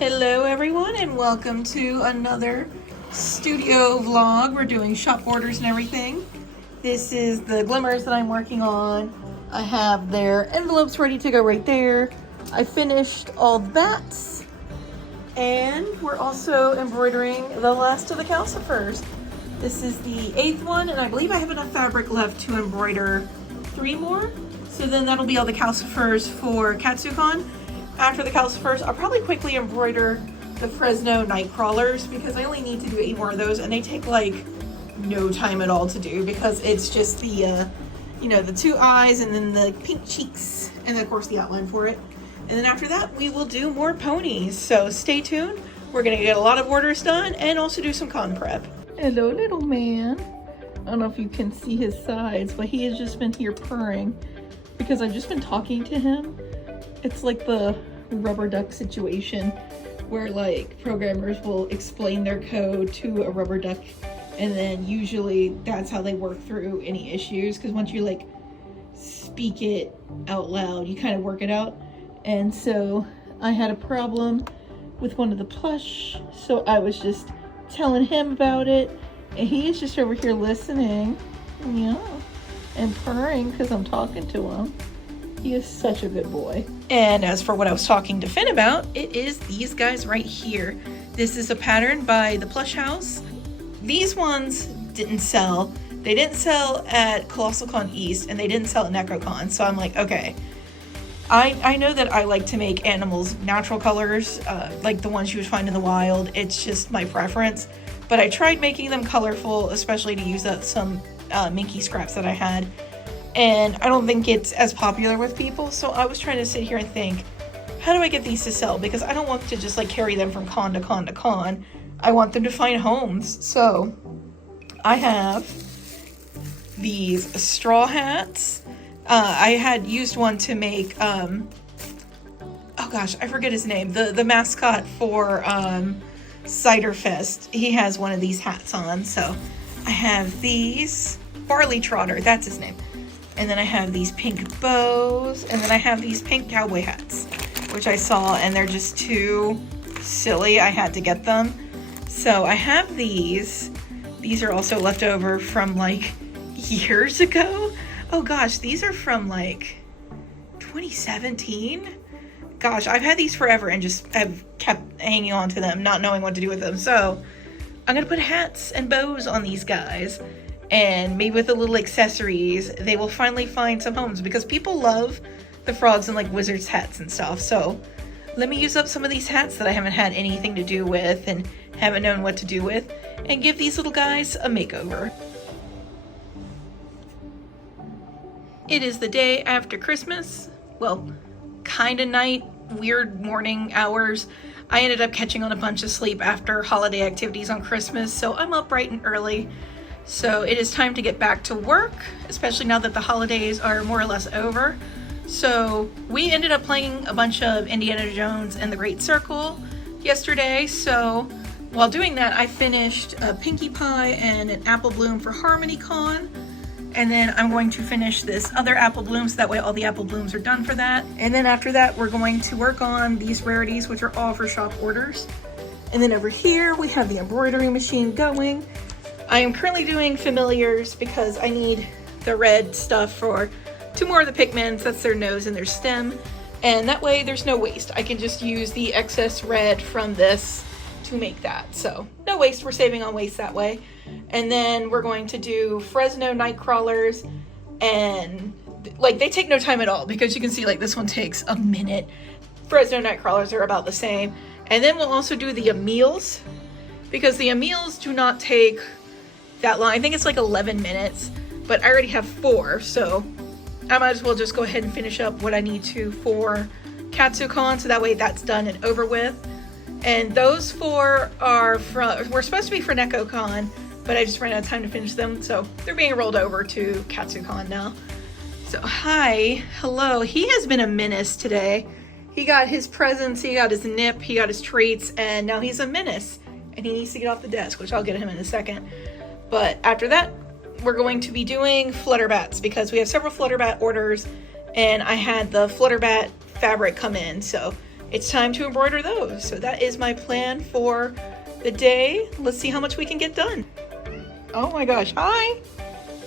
Hello everyone and welcome to another studio vlog. We're doing shop orders and everything. This is the glimmers that I'm working on. I have their envelopes ready to go right there. I finished all the bats and we're also embroidering the last of the calcifers. This is the 8th one and I believe I have enough fabric left to embroider 3 more. So then that'll be all the calcifers for Katsucon. After the calcifers, I'll probably quickly embroider the Fresno night crawlers because I only need to do 8 more of those and they take like no time at all to do because it's just the, the 2 eyes and then the pink cheeks and then of course the outline for it. And then after that, we will do more ponies. So stay tuned. We're gonna get a lot of orders done and also do some con prep. Hello, little man. I don't know if you can see his sides, but he has just been here purring because I've just been talking to him. It's like the rubber duck situation where like programmers will explain their code to a rubber duck and then usually that's how they work through any issues, because once you like speak it out loud you kind of work it out. And so I had a problem with one of the plush, so I was just telling him about it and he is just over here listening, and purring because I'm talking to him. He is such a good boy. And as for what I was talking to Finn about, it is these guys right here. This is a pattern by the Plush House. These ones didn't sell. They didn't sell at Colossal Con East and they didn't sell at NecoCon. So I'm like, okay. I know that I like to make animals natural colors, like the ones you would find in the wild. It's just my preference. But I tried making them colorful, especially to use up some minky scraps that I had. And I don't think it's as popular with people, so I was trying to sit here and think, how do I get these to sell? Because I don't want to just like carry them from con to con to con. I want them to find homes. So I have these straw hats. I had used one to make, oh gosh, I forget his name. The mascot for Cider Fest. He has one of these hats on. So I have these, Barley Trotter, that's his name. And then I have these pink bows, and then I have these pink cowboy hats, which I saw, and they're just too silly. I had to get them. So I have these. These are also left over from like years ago. Oh gosh, these are from like 2017. Gosh, I've had these forever and just have kept hanging on to them, not knowing what to do with them. So I'm gonna put hats and bows on these guys. And maybe with the little accessories, they will finally find some homes because people love the frogs and like wizards hats and stuff. So let me use up some of these hats that I haven't had anything to do with and haven't known what to do with and give these little guys a makeover. It is the day after Christmas. Well, kind of night, weird morning hours. I ended up catching on a bunch of sleep after holiday activities on Christmas, so I'm up bright and early. So it is time to get back to work, especially now that the holidays are more or less over. So we ended up playing a bunch of Indiana Jones and the Great Circle yesterday. So while doing that, I finished a Pinkie Pie and an Apple Bloom for HarmonyCon. And then I'm going to finish this other Apple Bloom, so that way all the Apple Blooms are done for that. And then after that, we're going to work on these rarities, which are all for shop orders. And then over here, we have the embroidery machine going. I am currently doing familiars because I need the red stuff for 2 more of the pigments. That's their nose and their stem. And that way there's no waste. I can just use the excess red from this to make that. So no waste, we're saving on waste that way. And then we're going to do Fresno night crawlers, and like they take no time at all because you can see like this one takes a minute. Fresno night crawlers are about the same. And then we'll also do the Emils because the Emils do not take that long. I think it's like 11 minutes, but I already have 4, so I might as well just go ahead and finish up what I need to for Katsucon, so that way that's done and over with. And those 4 are were supposed to be for NecoCon, but I just ran out of time to finish them, so they're being rolled over to Katsucon now. So hi, hello. He has been a menace today. He got his presents, he got his nip, he got his treats, and now he's a menace. And he needs to get off the desk, which I'll get him in a second. But after that, we're going to be doing flutterbats because we have several flutterbat orders and I had the flutterbat fabric come in. So it's time to embroider those. So that is my plan for the day. Let's see how much we can get done. Oh my gosh, hi.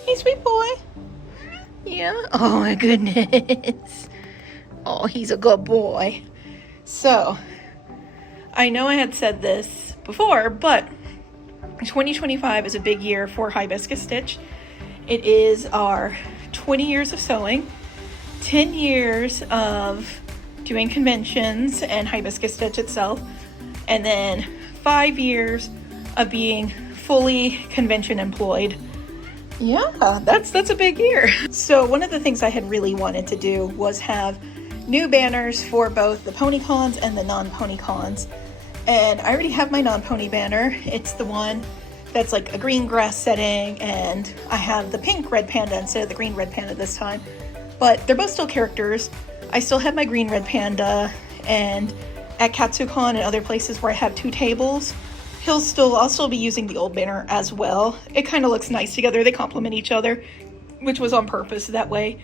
Hey, sweet boy. Yeah, oh my goodness. Oh, he's a good boy. So, I know I had said this before, but 2025 is a big year for Hibiscus Stitch. It is our 20 years of sewing, 10 years of doing conventions and Hibiscus Stitch itself, and then 5 years of being fully convention employed. Yeah, that's a big year. So one of the things I had really wanted to do was have new banners for both the pony cons and the non-pony cons. And I already have my non-pony banner. It's the one that's like a green grass setting, and I have the pink red panda instead of the green red panda this time. But they're both still characters. I still have my green red panda, and at KatsuCon and other places where I have 2 tables, I'll still be using the old banner as well. It kind of looks nice together. They complement each other, which was on purpose. That way,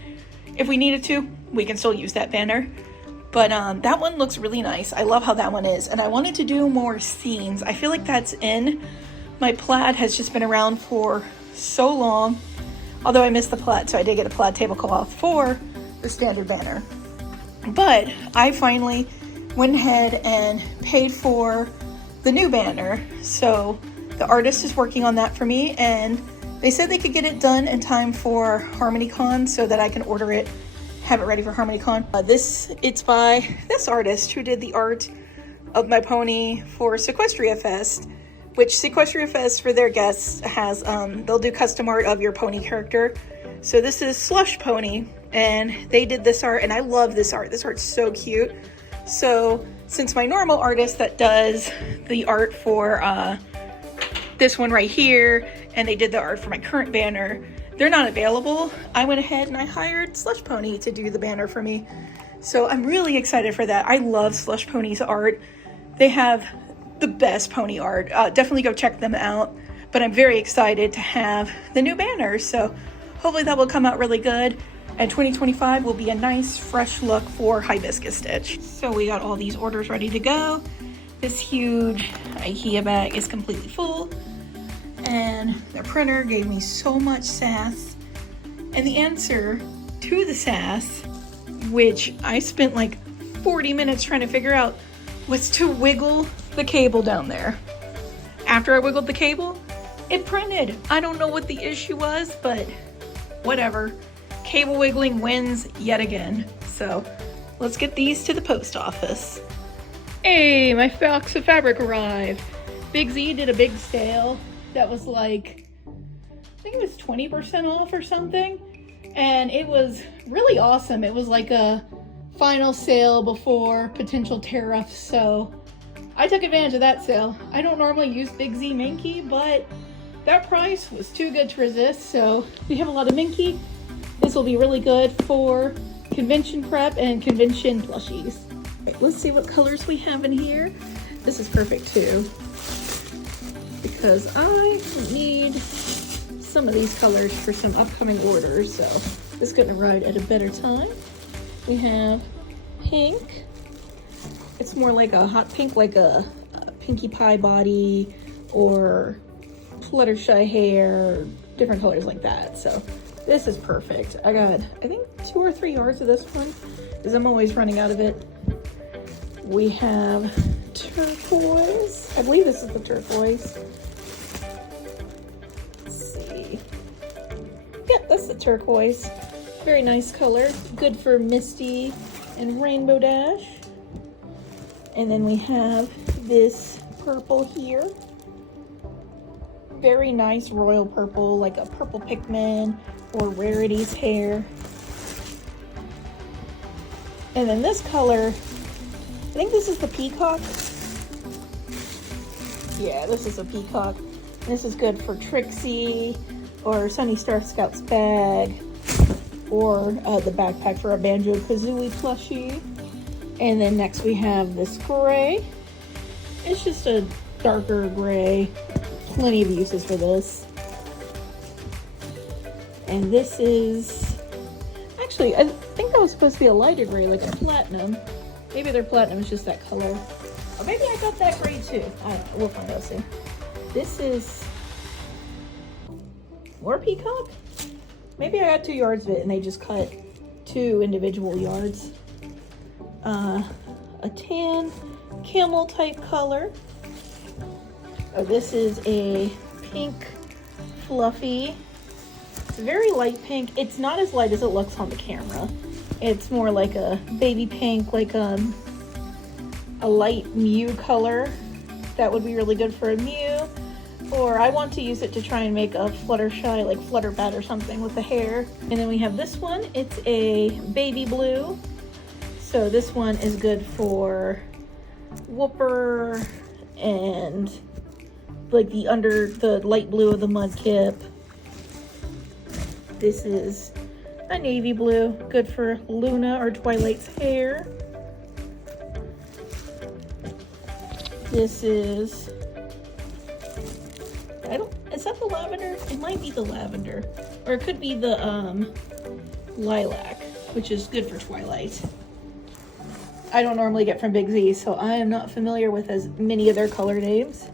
if we needed to, we can still use that banner. But that one looks really nice. I love how that one is. And I wanted to do more scenes. I feel like that's in. My plaid has just been around for so long. Although I missed the plaid, so I did get a plaid tablecloth for the standard banner. But I finally went ahead and paid for the new banner. So the artist is working on that for me, and they said they could get it done in time for HarmonyCon so that I can order it, have it ready for HarmonyCon. It's by this artist who did the art of my pony for Sequestria Fest, which Sequestria Fest for their guests has, they'll do custom art of your pony character. So this is Slush Pony, and they did this art, and I love this art. This art's so cute. So since my normal artist that does the art for this one right here, and they did the art for my current banner, they're not available, I went ahead and I hired Slush Pony to do the banner for me. So I'm really excited for that. I love Slush Pony's art. They have the best pony art. Definitely go check them out. But I'm very excited to have the new banner. So hopefully that will come out really good. And 2025 will be a nice fresh look for Hibiscus Stitch. So we got all these orders ready to go. This huge IKEA bag is completely full. And the printer gave me so much sass. And the answer to the sass, which I spent like 40 minutes trying to figure out, was to wiggle the cable down there. After I wiggled the cable, it printed. I don't know what the issue was, but whatever. Cable wiggling wins yet again. So let's get these to the post office. Hey, my box of fabric arrived. Big Z did a big sale that was like, I think it was 20% off or something. And it was really awesome. It was like a final sale before potential tariffs. So I took advantage of that sale. I don't normally use Big Z Minky, but that price was too good to resist. So we have a lot of Minky. This will be really good for convention prep and convention plushies. Right, let's see what colors we have in here. This is perfect too, because I need some of these colors for some upcoming orders. So this couldn't arrive at a better time. We have pink. It's more like a hot pink, like a Pinkie Pie body or Fluttershy hair, different colors like that. So this is perfect. I got, I think, 2 or 3 yards of this one because I'm always running out of it. We have turquoise. I believe this is the turquoise. Let's see. Yeah, that's the turquoise. Very nice color. Good for Misty and Rainbow Dash. And then we have this purple here. Very nice royal purple, like a purple Pikmin or Rarity's hair. And then this color, I think this is the peacock. Yeah, this is a peacock. This is good for Trixie or Sunny Star Scout's bag, or the backpack for a Banjo-Kazooie plushie. And then next we have this gray. It's just a darker gray. Plenty of uses for this. And this is, actually, I think that was supposed to be a lighter gray, like a platinum. Maybe their platinum is just that color. Or maybe I got that grade too. I don't know, we'll find out soon. This is more peacock? Maybe I got 2 yards of it and they just cut 2 individual yards. A tan camel type color. Oh, this is a pink fluffy. It's very light pink. It's not as light as it looks on the camera. It's more like a baby pink, like a light Mew color. That would be really good for a Mew. Or I want to use it to try and make a Fluttershy, like Flutterbat or something with the hair. And then we have this one. It's a baby blue. So this one is good for Whooper and like the light blue of the Mudkip. This is a navy blue, good for Luna or Twilight's hair. This is, is that the lavender? It might be the lavender. Or it could be the lilac, which is good for Twilight. I don't normally get from Big Z, so I am not familiar with as many of their color names.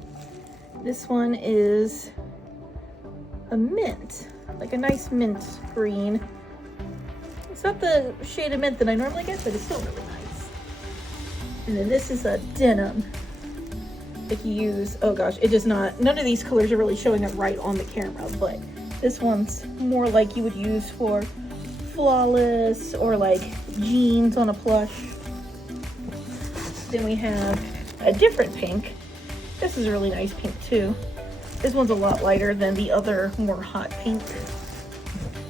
This one is a mint, like a nice mint green. It's not the shade of mint that I normally get, but it's still really nice. And then this is a denim. If you use, oh gosh, it does not, none of these colors are really showing up right on the camera, but this one's more like you would use for Flawless or like jeans on a plush. Then we have a different pink. This is a really nice pink too. This one's a lot lighter than the other more hot pink.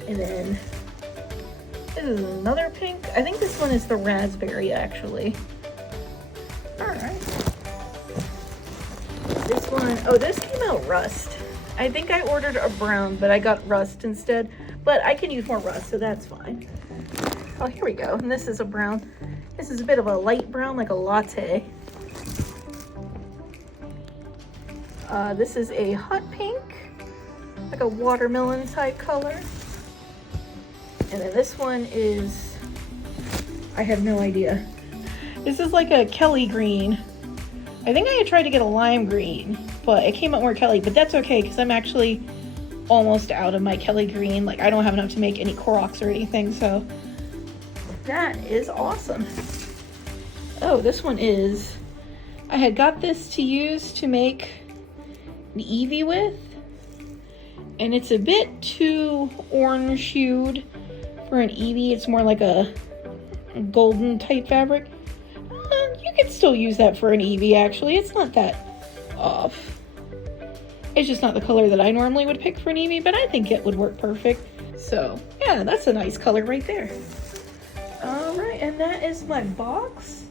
And then this is another pink. I think this one is the raspberry actually. All right. This one, oh, this came out rust. I think I ordered a brown, but I got rust instead. But I can use more rust, so that's fine. Oh, here we go. And this is a brown. This is a bit of a light brown, like a latte. This is a hot pink, like a watermelon type color. And then this one is, I have no idea. This is like a Kelly green. I think I had tried to get a lime green, but it came out more Kelly, but that's okay because I'm actually almost out of my Kelly green. Like I don't have enough to make any Koroks or anything, so that is awesome. Oh, this one is, I had got this to use to make an Eevee with, and it's a bit too orange hued for an Eevee. It's more like a golden type fabric. You can still use that for an Eevee actually. It's not that off. It's just not the color that I normally would pick for an Eevee, but I think it would work perfect. So yeah, that's a nice color right there. All right, and that is my box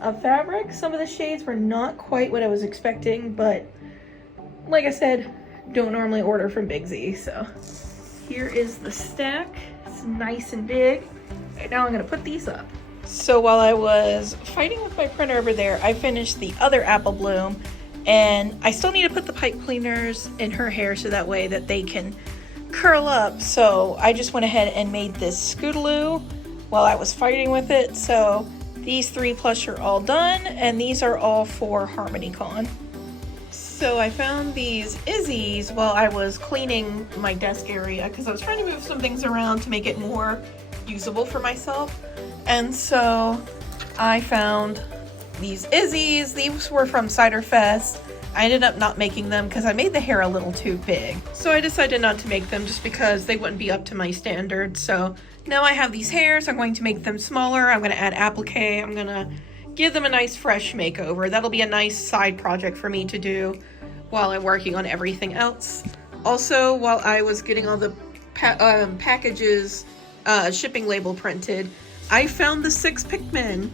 of fabric. Some of the shades were not quite what I was expecting, but like I said, don't normally order from Big Z. So here is the stack. It's nice and big. And now I'm gonna put these up. So while I was fighting with my printer over there, I finished the other apple bloom, and I still need to put the pipe cleaners in her hair so that way that they can curl up. So I just went ahead and made this scootaloo while I was fighting with it. So these 3 plush are all done, and these are all for HarmonyCon. So I found these Izzies while I was cleaning my desk area because I was trying to move some things around to make it more usable for myself. And so I found these Izzies. These were from Cider Fest. I ended up not making them because I made the hair a little too big. So I decided not to make them just because they wouldn't be up to my standards. So now I have these hairs. I'm going to make them smaller. I'm going to add applique. I'm going to give them a nice fresh makeover. That'll be a nice side project for me to do while I'm working on everything else. Also, while I was getting all the packages shipping label printed, I found the 6 Pikmin.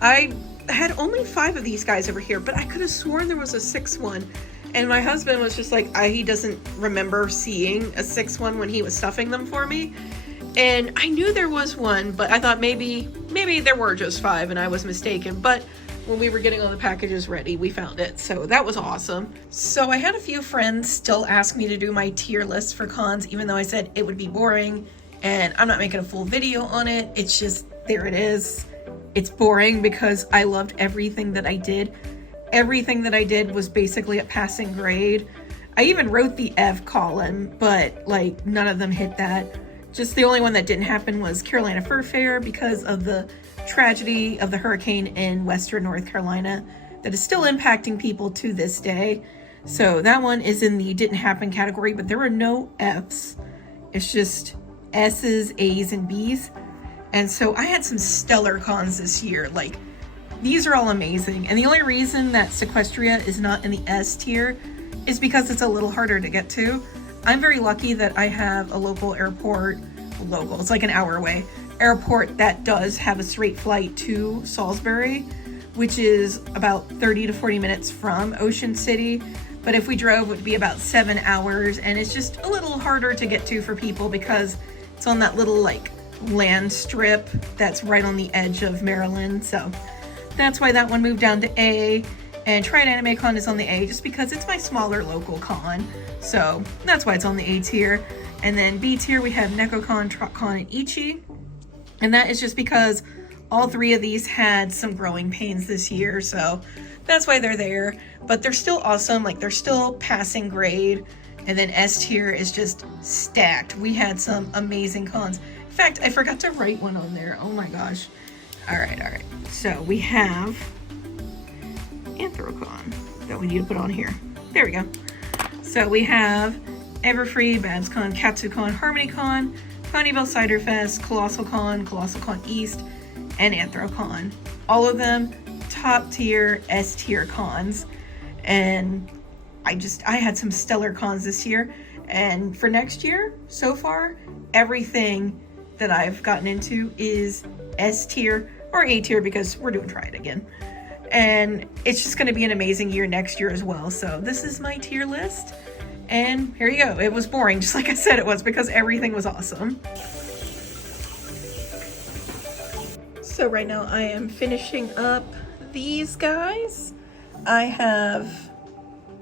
I had only 5 of these guys over here, but I could have sworn there was a 6th one. And my husband was just like, he doesn't remember seeing a 6th one when he was stuffing them for me. And I knew there was one, but I thought maybe there were just 5 and I was mistaken. But when we were getting all the packages ready, we found it. So that was awesome. So I had a few friends still ask me to do my tier list for cons, even though I said it would be boring and I'm not making a full video on it. It's just, there it is. it's boring because I loved everything that I did. Everything that I did was basically a passing grade. I even wrote the F column, but like none of them hit that. Just the only one that didn't happen was Carolina Fur Fair because of the tragedy of the hurricane in Western North Carolina that is still impacting people to this day. So that one is in the didn't happen category, but there were no Fs. It's just S's, A's, and B's. And so I had some stellar cons this year. Like, these are all amazing. And the only reason that Sequestria is not in the S tier is because it's a little harder to get to. I'm very lucky that I have a local airport, it's like an hour away, airport that does have a straight flight to Salisbury, which is about 30 to 40 minutes from Ocean City. But if we drove, it would be about 7 hours, and it's just a little harder to get to for people because it's on that little like land strip that's right on the edge of Maryland. So that's why that one moved down to A, and Triad Anime Con is on the A just because it's my smaller local con. So that's why it's on the A tier. And then B tier, we have NecoCon, TrotCon, and Ichi. And that is just because all three of these had some growing pains this year. So that's why they're there. But they're still awesome. Like, they're still passing grade. And then S tier is just stacked. We had some amazing cons. In fact, I forgot to write one on there. Oh my gosh. All right. So we have Anthrocon that we need to put on here. There we go. So we have Everfree, BabsCon, KatsuCon, HarmonyCon, Ponyville Cider Fest, ColossalCon East, and Anthrocon. All of them top tier, S tier cons. And I had some stellar cons this year. And for next year, so far, everything that I've gotten into is S tier or A tier because we're doing Triad again. And it's just going to be an amazing year next year as well. So this is my tier list. And here you go. It was boring, just like I said it was, because everything was awesome. So right now I am finishing up these guys. I have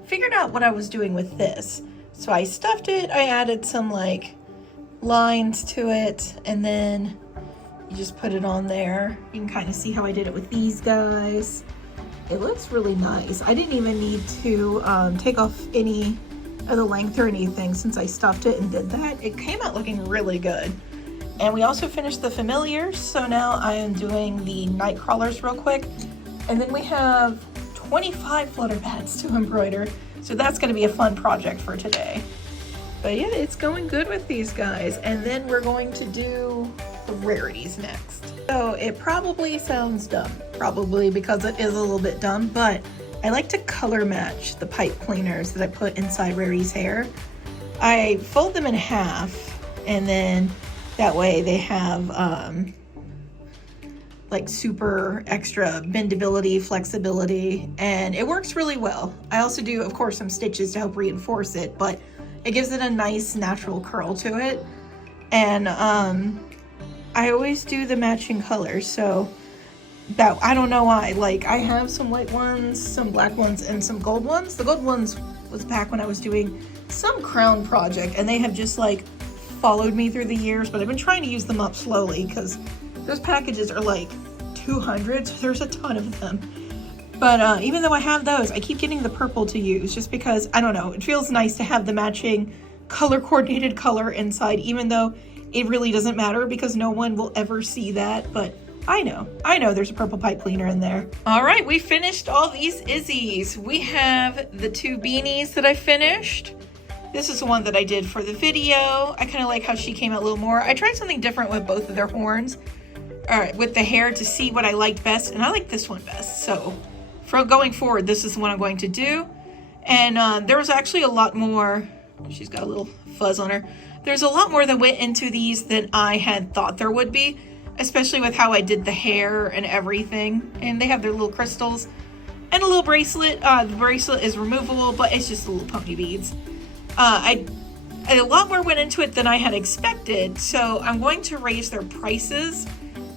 figured out what I was doing with this. So I stuffed it. I added some like lines to it, and then you just put it on there. You can kind of see how I did it with these guys. It looks really nice. I didn't even need to take off any of the length or anything since I stuffed it and did that. It came out looking really good. And we also finished the familiars, so now I am doing the night crawlers real quick. And then we have 25 flutter pads to embroider, so that's gonna be a fun project for today. But yeah, it's going good with these guys. And then we're going to do the rarities next. So it probably sounds dumb, probably because it is a little bit dumb, but I like to color match the pipe cleaners that I put inside Rarity's hair. I fold them in half, and then that way they have like super extra bendability, flexibility, and it works really well. I also do, of course, some stitches to help reinforce it, but it gives it a nice natural curl to it. And I always do the matching colors, so that I don't know why. Like, I have some white ones, some black ones, and some gold ones. The gold ones was back when I was doing some crown project, and they have just like followed me through the years, but I've been trying to use them up slowly because those packages are like 200, so there's a ton of them. But even though I have those, I keep getting the purple to use just because, I don't know, it feels nice to have the matching color coordinated color inside, even though it really doesn't matter because no one will ever see that. But I know there's a purple pipe cleaner in there. All right, we finished all these Izzies. We have the two beanies that I finished. This is the one that I did for the video. I kind of like how she came out a little more. I tried something different with both of their horns, with the hair, to see what I liked best, and I like this one best. So from going forward, this is the one I'm going to do. And there was actually a lot more. She's got a little fuzz on her. There's a lot more that went into these than I had thought there would be, especially with how I did the hair and everything. And they have their little crystals and a little bracelet. The bracelet is removable, but it's just little pony beads. A lot more went into it than I had expected, so I'm going to raise their prices.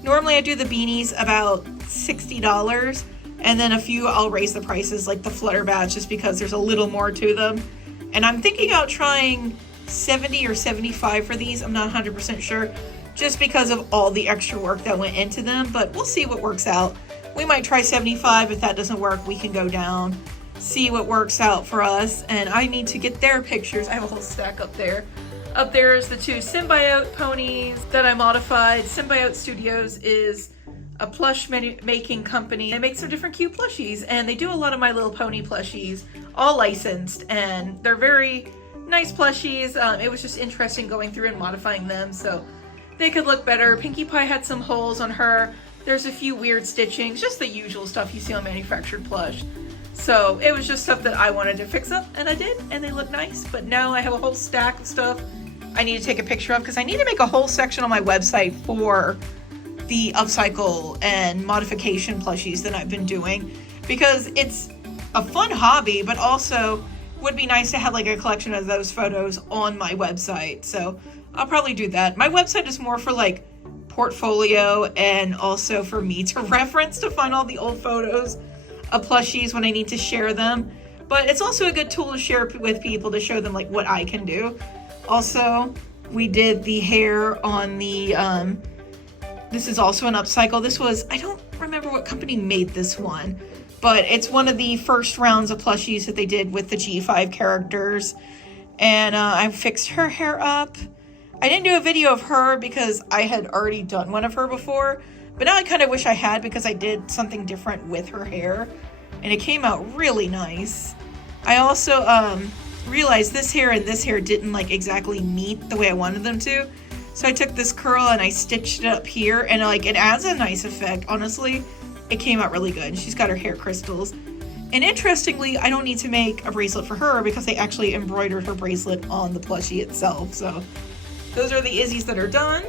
Normally I do the beanies about $60, and then a few I'll raise the prices, like the flutter badge, just because there's a little more to them. And I'm thinking about trying 70 or 75 for these. I'm not 100% sure, just because of all the extra work that went into them, but we'll see what works out. We might try 75. If that doesn't work, we can go down, see what works out for us. And I need to get their pictures. I have a whole stack up there. Up there is the 2 Symbiote ponies that I modified. Symbiote Studios is a plush making company. They make some different cute plushies, and they do a lot of My Little Pony plushies, all licensed, and they're very nice plushies. It was just interesting going through and modifying them so they could look better. Pinkie Pie had some holes on her. There's a few weird stitchings, just the usual stuff you see on manufactured plush. So it was just stuff that I wanted to fix up, and I did, and they look nice. But now I have a whole stack of stuff I need to take a picture of, because I need to make a whole section on my website for the upcycle and modification plushies that I've been doing, because it's a fun hobby, but also would be nice to have like a collection of those photos on my website. So I'll probably do that. My website is more for like portfolio and also for me to reference to find all the old photos of plushies when I need to share them. But it's also a good tool to share with people to show them like what I can do. Also, we did the hair on the, this is also an upcycle. This was, I don't remember what company made this one, but it's one of the first rounds of plushies that they did with the G5 characters. And I fixed her hair up. I didn't do a video of her because I had already done one of her before, but now I kind of wish I had, because I did something different with her hair and it came out really nice. I also realized this hair and this hair didn't like exactly meet the way I wanted them to. So I took this curl and I stitched it up here, and like it adds a nice effect. Honestly, it came out really good. She's got her hair crystals. And interestingly, I don't need to make a bracelet for her because they actually embroidered her bracelet on the plushie itself. So those are the Izzies that are done.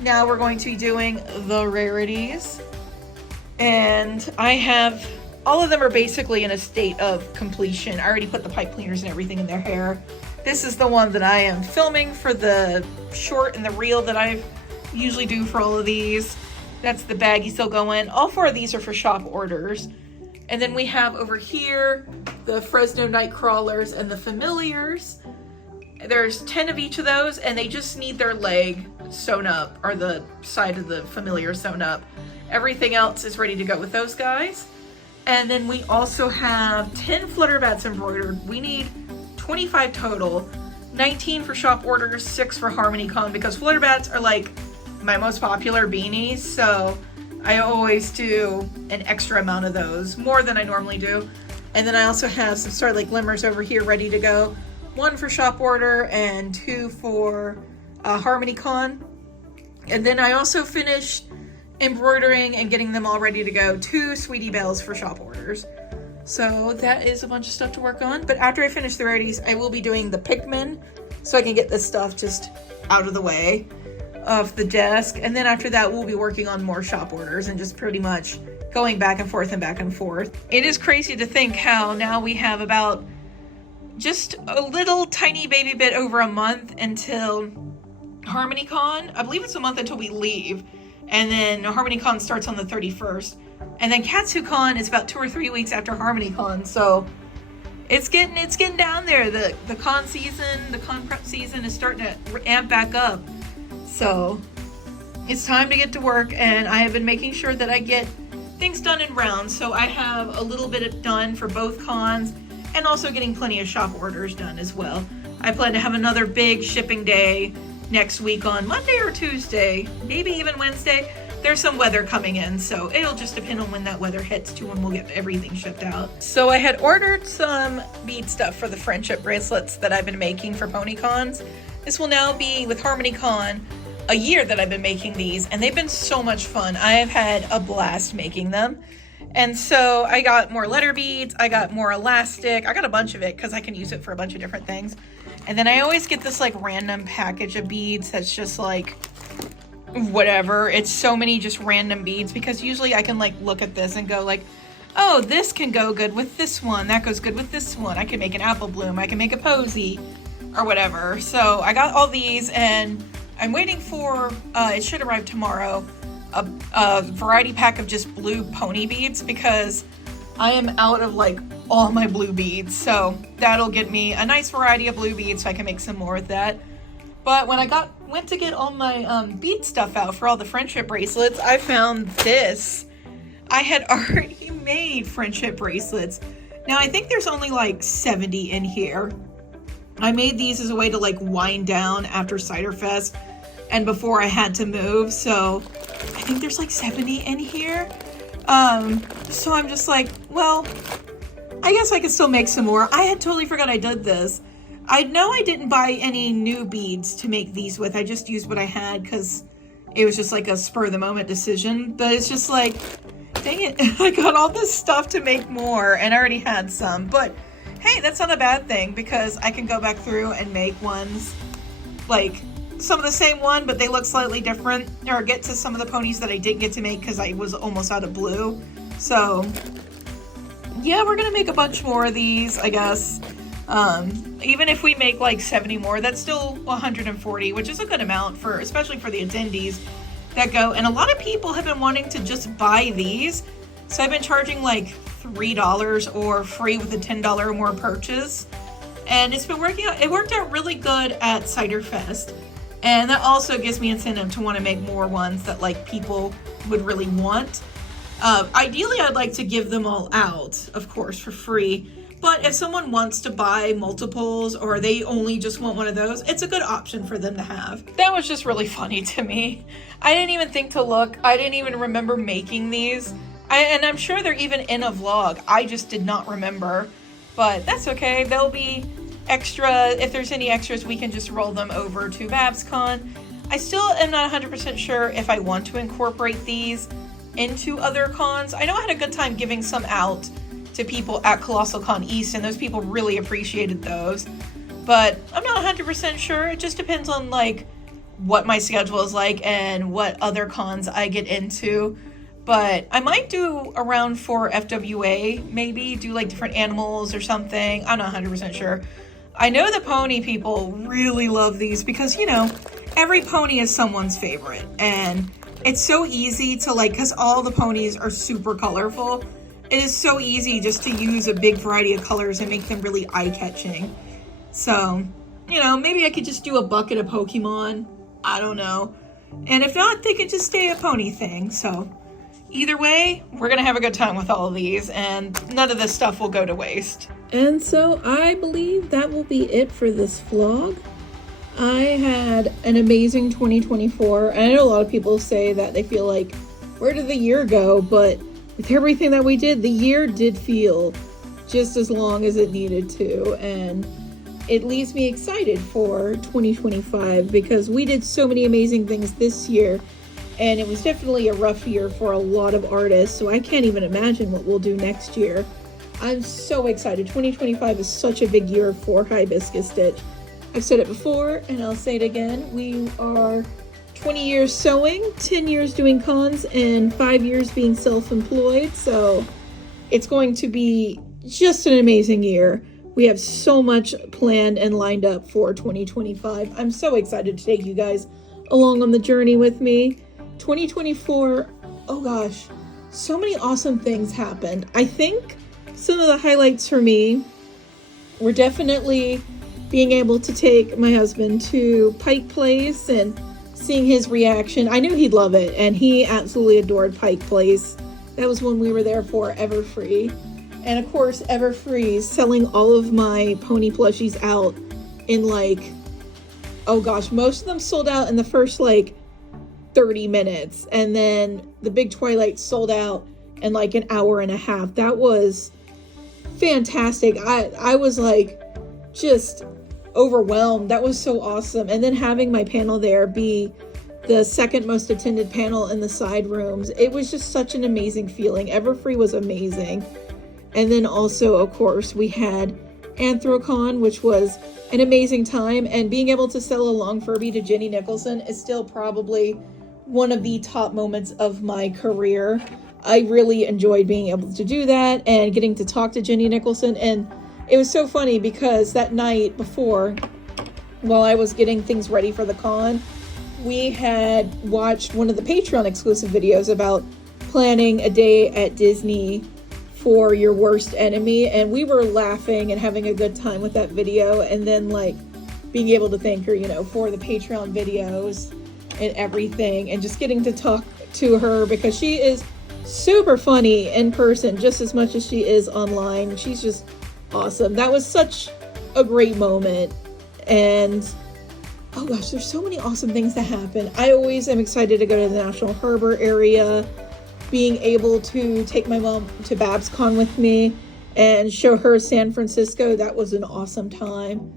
Now we're going to be doing the rarities. And I have, all of them are basically in a state of completion. I already put the pipe cleaners and everything in their hair. This is the one that I am filming for the short and the reel that I usually do for all of these. That's the baggie still going. All 4 of these are for shop orders. And then we have over here the Fresno Night Crawlers and the Familiars. There's 10 of each of those, and they just need their leg sewn up, or the side of the Familiar sewn up. Everything else is ready to go with those guys. And then we also have 10 Flutterbats embroidered. We need 25 total, 19 for shop orders, 6 for HarmonyCon, because Flutterbats are like my most popular beanies, so I always do an extra amount of those, more than I normally do. And then I also have some Starlight Glimmers over here ready to go, 1 for shop order and 2 for HarmonyCon. And then I also finished embroidering and getting them all ready to go, 2 Sweetie Bells for shop orders. So that is a bunch of stuff to work on. But after I finish the rarities, I will be doing the Pikmin, so I can get this stuff just out of the way of the desk. And then after that, we'll be working on more shop orders and just pretty much going back and forth and back and forth. It is crazy to think how now we have about just a little tiny baby bit over a month until HarmonyCon. I believe it's a month until we leave. And then HarmonyCon starts on the 31st. And then KatsuCon is about 2 or 3 weeks after HarmonyCon. So it's getting down there. The con season, the con prep season is starting to amp back up. So it's time to get to work, and I have been making sure that I get things done in rounds. So I have a little bit done for both cons, and also getting plenty of shop orders done as well. I plan to have another big shipping day next week on Monday or Tuesday, maybe even Wednesday. There's some weather coming in, so it'll just depend on when that weather hits to when we'll get everything shipped out. So I had ordered some bead stuff for the friendship bracelets that I've been making for PonyCons. This will now be, with HarmonyCon, a year that I've been making these, and they've been so much fun. I have had a blast making them. And so I got more letter beads, I got more elastic, I got a bunch of it because I can use it for a bunch of different things. And then I always get this like random package of beads that's just like whatever. It's so many just random beads, because usually I can like look at this and go like, oh, this can go good with this one, that goes good with this one, I can make an apple bloom, I can make a posy or whatever. So I got all these, and I'm waiting for it should arrive tomorrow, a variety pack of just blue pony beads, because I am out of like all my blue beads. So that'll get me a nice variety of blue beads so I can make some more with that. But when I got went to get all my bead stuff out for all the friendship bracelets, I found this. I had already made friendship bracelets. Now I think there's only like 70 in here. I made these as a way to like wind down after Cider Fest and before I had to move. So I think there's like 70 in here. So I'm just like, well, I guess I could still make some more. I had totally forgot I did this. I know I didn't buy any new beads to make these with. I just used what I had because it was just like a spur of the moment decision. But it's just like, dang it, I got all this stuff to make more and I already had some. But hey, that's not a bad thing because I can go back through and make ones like some of the same one, but they look slightly different, or get to some of the ponies that I didn't get to make because I was almost out of blue. So yeah, we're gonna make a bunch more of these, I guess. Even if we make like 70 more, that's still 140, which is a good amount for, especially for the attendees that go. And a lot of people have been wanting to just buy these. So I've been charging like $3 or free with a $10 or more purchase. And it's been working out. It worked out really good at Cider Fest. And that also gives me incentive to want to make more ones that like people would really want. Ideally, I'd like to give them all out, of course, for free. But if someone wants to buy multiples or they only just want one of those, it's a good option for them to have. That was just really funny to me. I didn't even think to look. I didn't even remember making these. And I'm sure they're even in a vlog. I just did not remember. But that's okay. They'll be extra. If there's any extras, we can just roll them over to BabsCon. I still am not 100% sure if I want to incorporate these into other cons. I know I had a good time giving some out to people at Colossal Con East, and those people really appreciated those. But I'm not 100% sure. It just depends on like what my schedule is like and what other cons I get into. But I might do around for FWA, maybe do like different animals or something. I'm not 100% sure. I know the pony people really love these because, you know, every pony is someone's favorite. And it's so easy to like, because all the ponies are super colorful. It is so easy just to use a big variety of colors and make them really eye-catching. So, you know, maybe I could just do a bucket of Pokemon. I don't know. And if not, they could just stay a pony thing. So either way, we're going to have a good time with all of these, and none of this stuff will go to waste. And so I believe that will be it for this vlog. I had an amazing 2024. I know a lot of people say that they feel like, where did the year go? But with everything that we did, the year did feel just as long as it needed to. And it leaves me excited for 2025 because we did so many amazing things this year. And it was definitely a rough year for a lot of artists, so I can't even imagine what we'll do next year. I'm so excited. 2025 is such a big year for Hibiscus Stitch. I've said it before, and I'll say it again. We are 20 years sewing, 10 years doing cons, and 5 years being self-employed, so it's going to be just an amazing year. We have so much planned and lined up for 2025. I'm so excited to take you guys along on the journey with me. 2024, oh gosh, so many awesome things happened. I think some of the highlights for me were definitely being able to take my husband to Pike Place and seeing his reaction. I knew he'd love it, and he absolutely adored Pike Place. That was when we were there for Everfree. And of course, Everfree's selling all of my pony plushies out in like, oh gosh, most of them sold out in the first like 30 minutes, and then the Big Twilight sold out in like an hour and a half. That was fantastic. I was like just overwhelmed. That was so awesome. And then having my panel there be the second most attended panel in the side rooms, it was just such an amazing feeling. Everfree was amazing. And then also, of course, we had Anthrocon, which was an amazing time, and being able to sell a long Furby to Jenny Nicholson is still probably one of the top moments of my career. I really enjoyed being able to do that and getting to talk to Jenny Nicholson. And it was so funny because that night before, while I was getting things ready for the con, we had watched one of the Patreon exclusive videos about planning a day at Disney for your worst enemy, and we were laughing and having a good time with that video. And then like being able to thank her, you know, for the Patreon videos and everything, and just getting to talk to her because she is super funny in person just as much as she is online. She's just awesome. That was such a great moment. And oh gosh, there's so many awesome things that happen. I always am excited to go to the National Harbor area, being able to take my mom to BabsCon with me and show her San Francisco. That was an awesome time.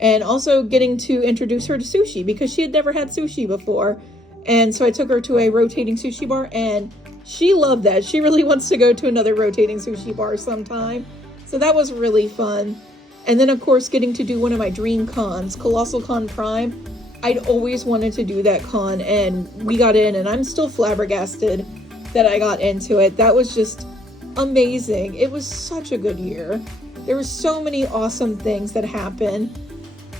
And also getting to introduce her to sushi because she had never had sushi before. And so I took her to a rotating sushi bar and she loved that. She really wants to go to another rotating sushi bar sometime. So that was really fun. And then of course getting to do one of my dream cons, Colossal Con Prime. I'd always wanted to do that con and we got in, and I'm still flabbergasted that I got into it. That was just amazing. It was such a good year. There were so many awesome things that happened.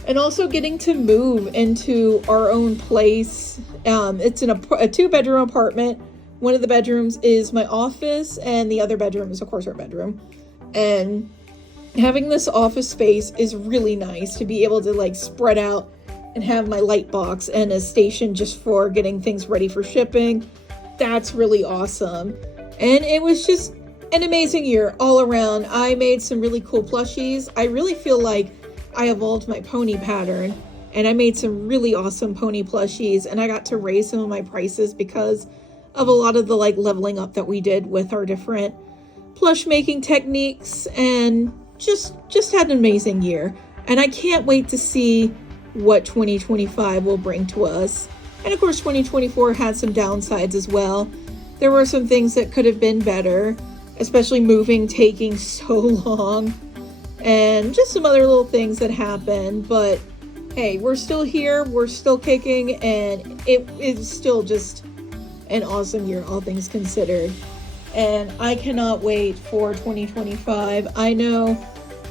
And also getting to move into our own place. It's in a 2-bedroom apartment. One of the bedrooms is my office and the other bedroom is of course our bedroom. And having this office space is really nice to be able to like spread out and have my light box and a station just for getting things ready for shipping. That's really awesome. And it was just an amazing year all around. I made some really cool plushies. I really feel like I evolved my pony pattern and I made some really awesome pony plushies, and I got to raise some of my prices because of a lot of the like leveling up that we did with our different plush making techniques, and just had an amazing year. And I can't wait to see what 2025 will bring to us. And of course 2024 had some downsides as well. There were some things that could have been better, especially moving taking so long, and just some other little things that happened. But hey, we're still here, we're still kicking, and it is still just an awesome year, all things considered. And I cannot wait for 2025. I know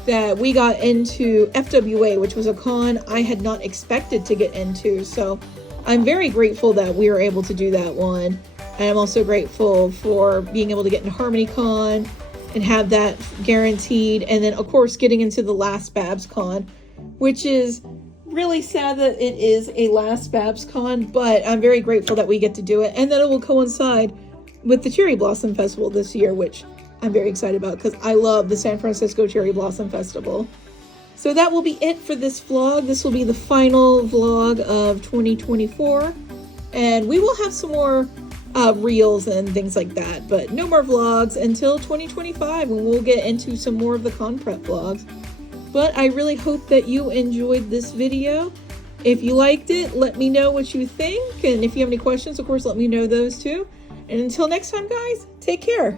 that we got into FWA, which was a con I had not expected to get into. So I'm very grateful that we were able to do that one. And I'm also grateful for being able to get into HarmonyCon and have that guaranteed. And then of course getting into the last BabsCon, which is really sad that it is a last BabsCon, but I'm very grateful that we get to do it and that it will coincide with the Cherry Blossom Festival this year, which I'm very excited about because I love the San Francisco Cherry Blossom Festival. So that will be it for this vlog. This will be the final vlog of 2024, and we will have some more reels and things like that, but no more vlogs until 2025 when we'll get into some more of the con prep vlogs. But I really hope that you enjoyed this video. If you liked it, let me know what you think, and if you have any questions, of course, let me know those too. And until next time, guys, take care.